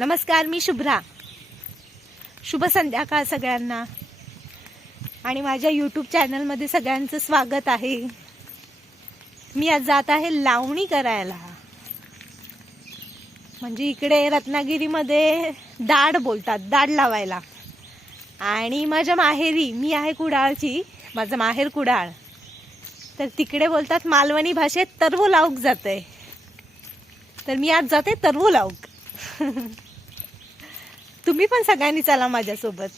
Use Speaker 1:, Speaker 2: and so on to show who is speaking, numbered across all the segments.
Speaker 1: नमस्कार मी शुभ्रा. शुभ संध्याकाळ सगळ्यांना. आणि माझ्या यूट्यूब चॅनलमध्ये सगळ्यांचं स्वागत आहे. मी आज जात आहे लावणी करायला. म्हणजे इकडे रत्नागिरीमध्ये दाढ बोलतात दाढ लावायला. आणि माझ्या माहेरी मी आहे कुडाळची माझं माहेर कुडाळ. तर तिकडे बोलतात मालवणी भाषेत तरवू लावूक जाते तर मी आज जाते तरवू लावूक. तुम्ही पण सगळ्यांनी चला माझ्यासोबत.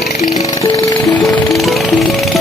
Speaker 1: Thank you.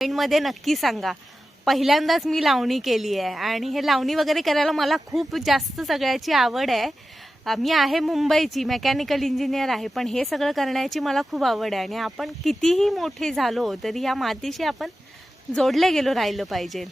Speaker 1: कमेंटमध्ये नक्की सांगा. पहिल्यांदाच मी लावणी केली आहे. आणि हे लावणी वगैरे करायला मला खूप जास्त सगळ्याची आवड आहे. मी आहे मुंबईची मेकॅनिकल इंजिनियर आहे पण हे सगळं करण्याची मला खूप आवड आहे. आणि आपण कितीही मोठे झालो तरी या मातीशी आपण जोडले गेलो राहिलं पाहिजे.